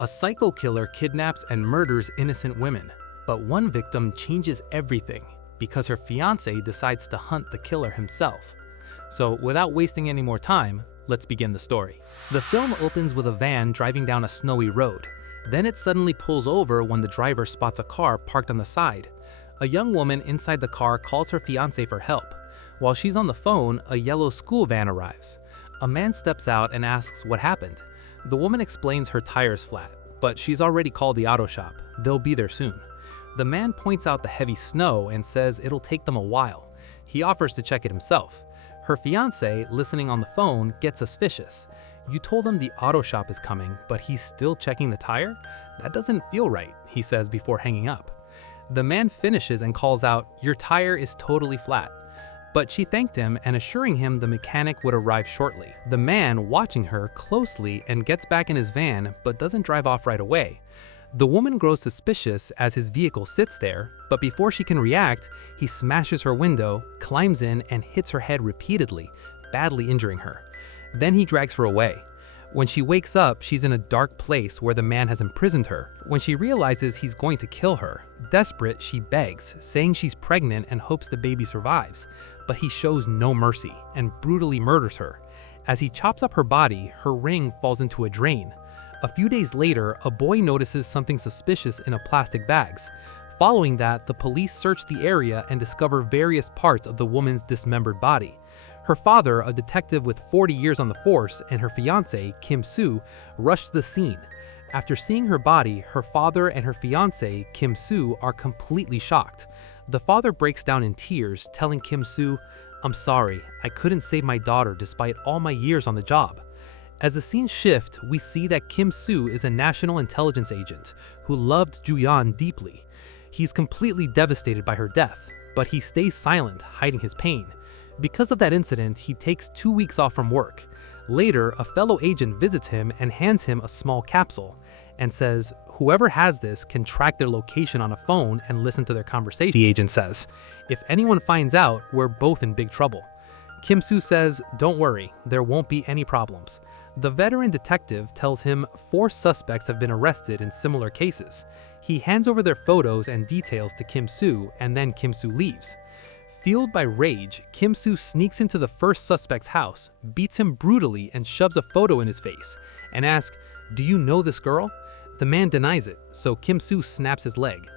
A psycho killer kidnaps and murders innocent women, but one victim changes everything because her fiance decides to hunt the killer himself. So without wasting any more time, let's begin the story. The film opens with a van driving down a snowy road. Then it suddenly pulls over when the driver spots a car parked on the side. A young woman inside the car calls her fiance for help. While she's on the phone, a yellow school van arrives. A man steps out and asks what happened. The woman explains her tire's flat, but she's already called the auto shop. They'll be there soon. The man points out the heavy snow and says it'll take them a while. He offers to check it himself. Her fiance, listening on the phone, gets suspicious. "You told him the auto shop is coming, but he's still checking the tire? That doesn't feel right," he says before hanging up. The man finishes and calls out, "Your tire is totally flat." But she thanked him and assuring him the mechanic would arrive shortly. The man watching her closely and gets back in his van but doesn't drive off right away. The woman grows suspicious as his vehicle sits there, but before she can react, he smashes her window, climbs in and hits her head repeatedly, badly injuring her. Then he drags her away. When she wakes up, she's in a dark place where the man has imprisoned her. When she realizes he's going to kill her, desperate, she begs, saying she's pregnant and hopes the baby survives. But he shows no mercy and brutally murders her. As he chops up her body, her ring falls into a drain. A few days later, a boy notices something suspicious in a plastic bags. Following that, the police search the area and discover various parts of the woman's dismembered body. Her father, a detective with 40 years on the force, and her fiance, Kim Soo, rush to the scene. After seeing her body, her father and her fiance, Kim Soo, are completely shocked. The father breaks down in tears, telling Kim Soo, "I'm sorry, I couldn't save my daughter despite all my years on the job." As the scenes shift, we see that Kim Soo is a national intelligence agent who loved Ju-yeon deeply. He's completely devastated by her death, but he stays silent, hiding his pain. Because of that incident, he takes 2 weeks off from work. Later, a fellow agent visits him and hands him a small capsule and says, "Whoever has this can track their location on a phone and listen to their conversation." The agent says, "If anyone finds out, we're both in big trouble." Kim Soo says, "Don't worry, there won't be any problems." The veteran detective tells him 4 suspects have been arrested in similar cases. He hands over their photos and details to Kim Soo, and then Kim Soo leaves. Fueled by rage, Kim Soo sneaks into the first suspect's house, beats him brutally and shoves a photo in his face, and asks, "Do you know this girl?" The man denies it, so Kim Soo snaps his leg.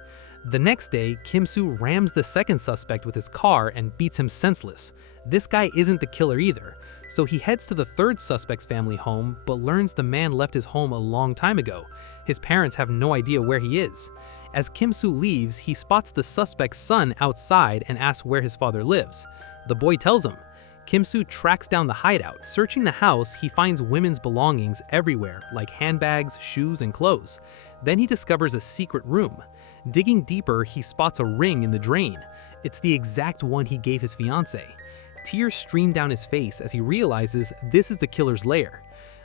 The next day, Kim Soo rams the second suspect with his car and beats him senseless. This guy isn't the killer either, so he heads to the third suspect's family home but learns the man left his home a long time ago. His parents have no idea where he is. As Kim Soo leaves, he spots the suspect's son outside and asks where his father lives. The boy tells him. Kim Soo tracks down the hideout. Searching the house, he finds women's belongings everywhere, like handbags, shoes, and clothes. Then he discovers a secret room. Digging deeper, he spots a ring in the drain. It's the exact one he gave his fiancée. Tears stream down his face as he realizes this is the killer's lair.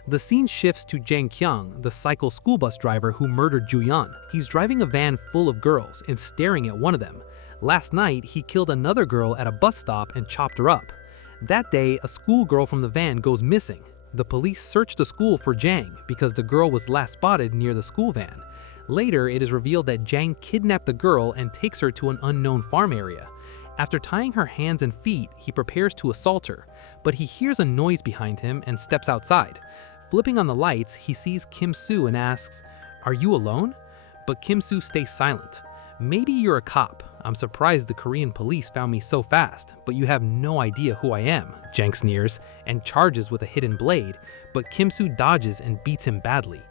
The scene shifts to Jang Kyung, the cycle school bus driver who murdered Ju-yeon. He's driving a van full of girls and staring at one of them. Last night, he killed another girl at a bus stop and chopped her up. That day, a schoolgirl from the van goes missing. The police search the school for Jang because the girl was last spotted near the school van. Later, it is revealed that Jang kidnapped the girl and takes her to an unknown farm area. After tying her hands and feet, he prepares to assault her, but he hears a noise behind him and steps outside. Flipping on the lights, he sees Kim Soo and asks, "Are you alone?" But Kim Soo stays silent. "Maybe you're a cop. I'm surprised the Korean police found me so fast, but you have no idea who I am," Jang sneers and charges with a hidden blade, but Kim Soo dodges and beats him badly.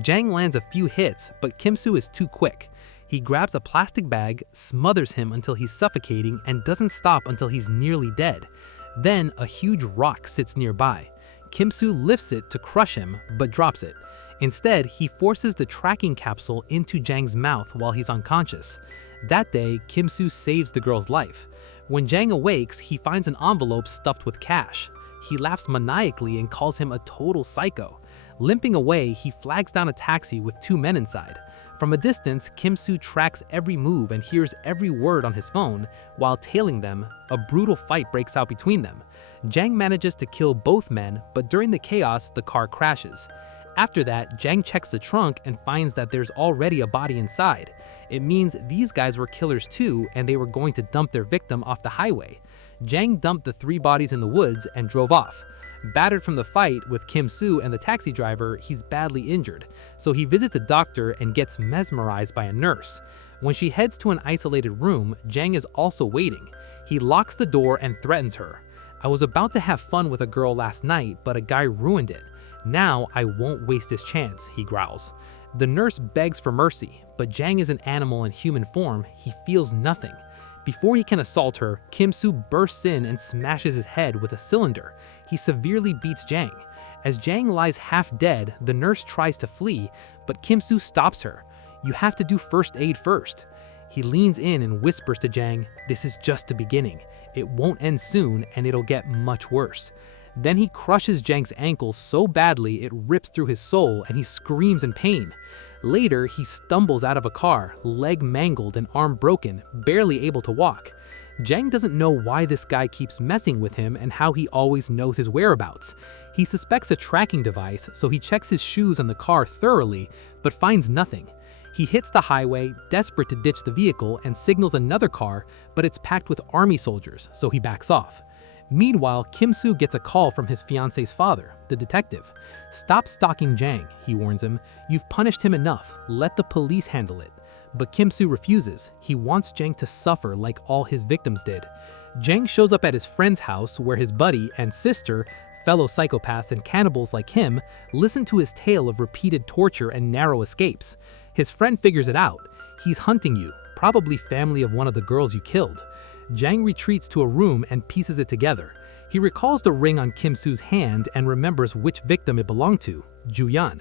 Jang lands a few hits, but Kim Soo is too quick. He grabs a plastic bag, smothers him until he's suffocating, and doesn't stop until he's nearly dead. Then a huge rock sits nearby. Kim Soo lifts it to crush him, but drops it. Instead, he forces the tracking capsule into Jang's mouth while he's unconscious. That day, Kim Soo saves the girl's life. When Jang awakes, he finds an envelope stuffed with cash. He laughs maniacally and calls him a total psycho. Limping away, he flags down a taxi with 2 men inside. From a distance, Kim Soo tracks every move and hears every word on his phone. While tailing them, a brutal fight breaks out between them. Jang manages to kill both men, but during the chaos, the car crashes. After that, Jang checks the trunk and finds that there's already a body inside. It means these guys were killers too, and they were going to dump their victim off the highway. Jang dumped the 3 bodies in the woods and drove off. Battered from the fight with Kim Soo and the taxi driver, he's badly injured, so he visits a doctor and gets mesmerized by a nurse. When she heads to an isolated room, Jang is also waiting. He locks the door and threatens her. "I was about to have fun with a girl last night, but a guy ruined it. Now I won't waste this chance," he growls. The nurse begs for mercy, but Jang is an animal in human form. He feels nothing. Before he can assault her, Kim Soo bursts in and smashes his head with a cylinder. He severely beats Jang. As Jang lies half dead, the nurse tries to flee, but Kim Soo stops her. "You have to do first aid first." He leans in and whispers to Jang, "This is just the beginning. It won't end soon, and it'll get much worse." Then he crushes Jang's ankle so badly it rips through his soul and he screams in pain. Later, he stumbles out of a car, leg mangled and arm broken, barely able to walk. Jang doesn't know why this guy keeps messing with him and how he always knows his whereabouts. He suspects a tracking device, so he checks his shoes on the car thoroughly, but finds nothing. He hits the highway, desperate to ditch the vehicle, and signals another car, but it's packed with army soldiers, so he backs off. Meanwhile, Kim Soo gets a call from his fiance's father, the detective. "Stop stalking Jang," he warns him. "You've punished him enough. Let the police handle it." But Kim Soo refuses. He wants Jang to suffer like all his victims did. Jang shows up at his friend's house where his buddy and sister, fellow psychopaths and cannibals like him, listen to his tale of repeated torture and narrow escapes. His friend figures it out. "He's hunting you, probably family of one of the girls you killed." Jang retreats to a room and pieces it together. He recalls the ring on Kim Soo's hand and remembers which victim it belonged to, Juyan.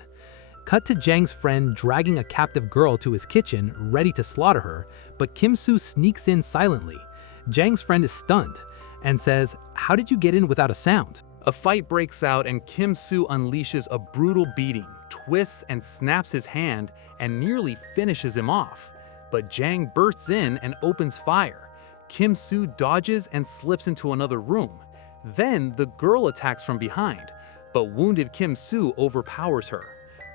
Cut to Jang's friend dragging a captive girl to his kitchen, ready to slaughter her, but Kim Soo sneaks in silently. Jang's friend is stunned and says, "How did you get in without a sound?" A fight breaks out and Kim Soo unleashes a brutal beating, twists and snaps his hand, and nearly finishes him off. But Jang bursts in and opens fire. Kim Soo dodges and slips into another room. Then the girl attacks from behind, but wounded Kim Soo overpowers her.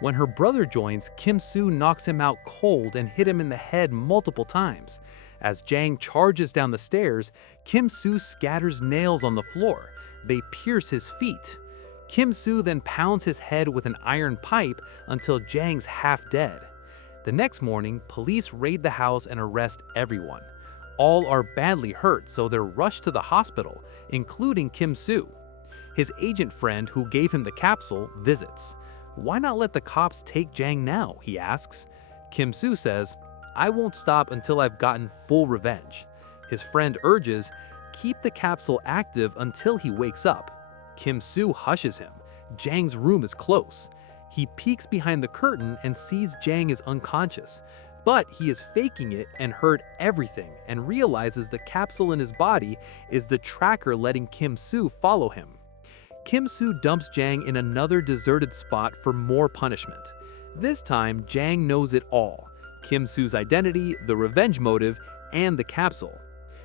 When her brother joins, Kim Soo knocks him out cold and hit him in the head multiple times. As Jang charges down the stairs, Kim Soo scatters nails on the floor. They pierce his feet. Kim Soo then pounds his head with an iron pipe until Jang's half dead. The next morning, police raid the house and arrest everyone. All are badly hurt, so they're rushed to the hospital, including Kim Soo. His agent friend who gave him the capsule visits. "Why not let the cops take Jang now?" he asks. Kim Soo says, "I won't stop until I've gotten full revenge." His friend urges, "Keep the capsule active until he wakes up." Kim Soo hushes him. Jang's room is close. He peeks behind the curtain and sees Jang is unconscious. But he is faking it and heard everything and realizes the capsule in his body is the tracker letting Kim Soo follow him. Kim Soo dumps Jang in another deserted spot for more punishment. This time, Jang knows it all: Kim Soo's identity, the revenge motive, and the capsule.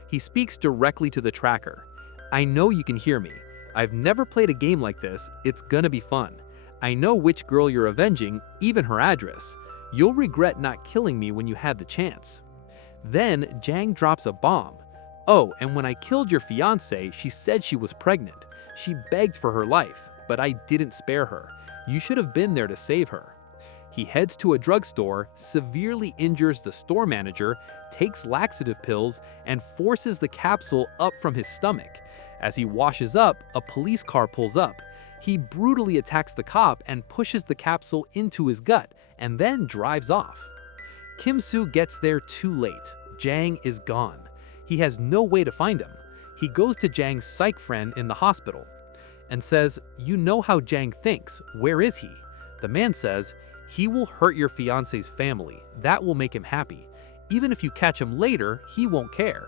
He speaks directly to the tracker. "I know you can hear me. I've never played a game like this. It's gonna be fun. I know which girl you're avenging, even her address. You'll regret not killing me when you had the chance." Then Jang drops a bomb. "Oh, and when I killed your fiance, she said she was pregnant. She begged for her life, but I didn't spare her. You should have been there to save her." He heads to a drugstore, severely injures the store manager, takes laxative pills, and forces the capsule up from his stomach. As he washes up, a police car pulls up. He brutally attacks the cop and pushes the capsule into his gut, and then drives off. Kim Soo gets there too late. Jang is gone. He has no way to find him. He goes to Jang's psych friend in the hospital and says, "You know how Jang thinks. Where is he?" The man says, "He will hurt your fiance's family. That will make him happy. Even if you catch him later, he won't care."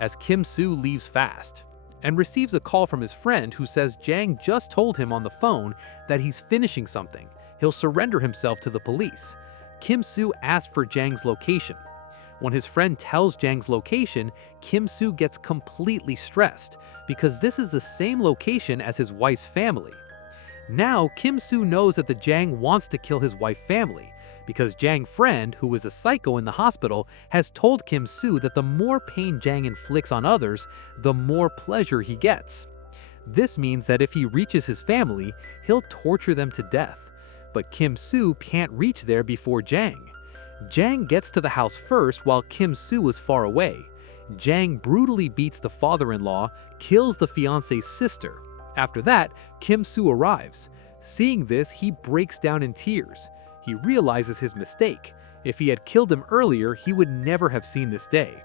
As Kim Soo leaves fast and receives a call from his friend who says Jang just told him on the phone that he's finishing something. He'll surrender himself to the police. Kim Soo asks for Jang's location. When his friend tells Jang's location, Kim Soo gets completely stressed because this is the same location as his wife's family. Now, Kim Soo knows that the Jang wants to kill his wife's family, because Jang's friend, who is a psycho in the hospital, has told Kim Soo that the more pain Jang inflicts on others, the more pleasure he gets. This means that if he reaches his family, he'll torture them to death. But Kim Soo can't reach there before Jang. Jang gets to the house first while Kim Soo is far away. Jang brutally beats the father-in-law, kills the fiance's sister. After that, Kim Soo arrives. Seeing this, he breaks down in tears. He realizes his mistake. If he had killed him earlier, he would never have seen this day.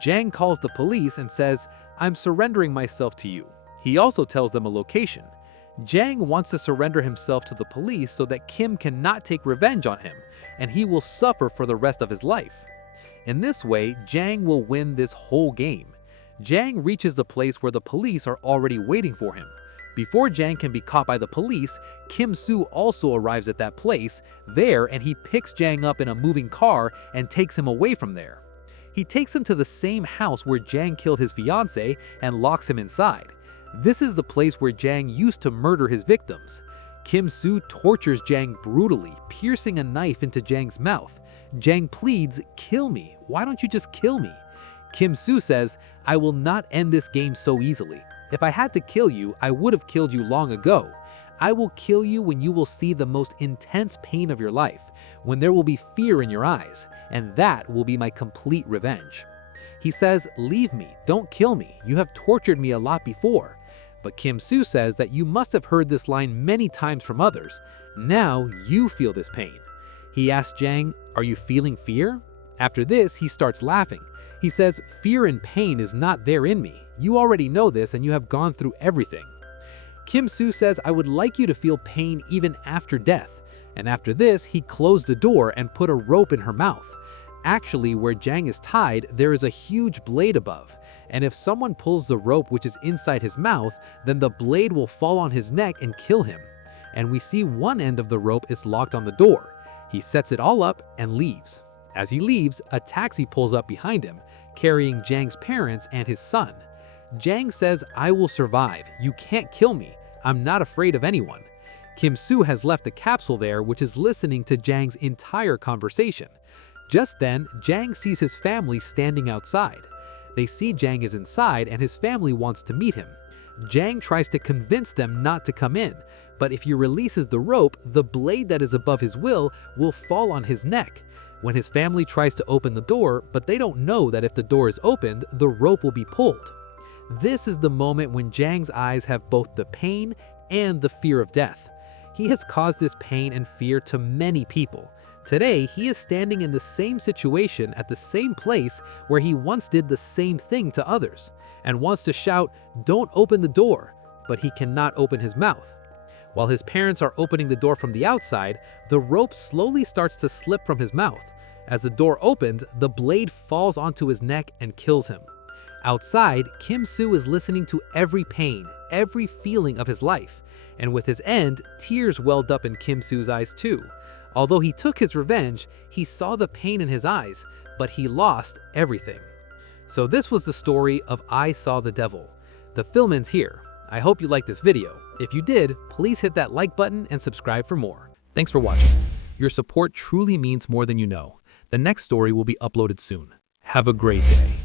Jang calls the police and says, "I'm surrendering myself to you." He also tells them a location. Jang wants to surrender himself to the police so that Kim cannot take revenge on him, and he will suffer for the rest of his life. In this way, Jang will win this whole game. Jang reaches the place where the police are already waiting for him. Before Jang can be caught by the police, Kim Soo also arrives at that place there, and he picks Jang up in a moving car and takes him away from there. He takes him to the same house where Jang killed his fiancée and locks him inside. This is the place where Jang used to murder his victims. Kim Soo tortures Jang brutally, piercing a knife into Jang's mouth. Jang pleads, "Kill me. Why don't you just kill me?" Kim Soo says, "I will not end this game so easily. If I had to kill you, I would have killed you long ago. I will kill you when you will see the most intense pain of your life, when there will be fear in your eyes, and that will be my complete revenge." He says, "Leave me, don't kill me. You have tortured me a lot before." But Kim Soo says that you must have heard this line many times from others. Now you feel this pain. He asks Jang, "Are you feeling fear?" After this, he starts laughing. He says, "Fear and pain is not there in me. You already know this and you have gone through everything." Kim Soo says, "I would like you to feel pain even after death." And after this, he closed the door and put a rope in her mouth. Actually, where Jang is tied, there is a huge blade above. And if someone pulls the rope which is inside his mouth, then the blade will fall on his neck and kill him. And we see one end of the rope is locked on the door. He sets it all up and leaves. As he leaves, a taxi pulls up behind him, carrying Jang's parents and his son. Jang says, "I will survive. You can't kill me. I'm not afraid of anyone." Kim Soo has left a capsule there which is listening to Jang's entire conversation. Just then, Jang sees his family standing outside. They see Jang is inside and his family wants to meet him. Jang tries to convince them not to come in, but if he releases the rope, the blade that is above his will fall on his neck. When his family tries to open the door, but they don't know that if the door is opened, the rope will be pulled. This is the moment when Jang's eyes have both the pain and the fear of death. He has caused this pain and fear to many people. Today, he is standing in the same situation at the same place where he once did the same thing to others, and wants to shout, "Don't open the door," but he cannot open his mouth. While his parents are opening the door from the outside, the rope slowly starts to slip from his mouth. As the door opens, the blade falls onto his neck and kills him. Outside, Kim Soo is listening to every pain, every feeling of his life, and with his end, tears welled up in Kim Soo's eyes too. Although he took his revenge, he saw the pain in his eyes, but he lost everything. So this was the story of I Saw the Devil. The film ends here. I hope you liked this video. If you did, please hit that like button and subscribe for more. Thanks for watching. Your support truly means more than you know. The next story will be uploaded soon. Have a great day.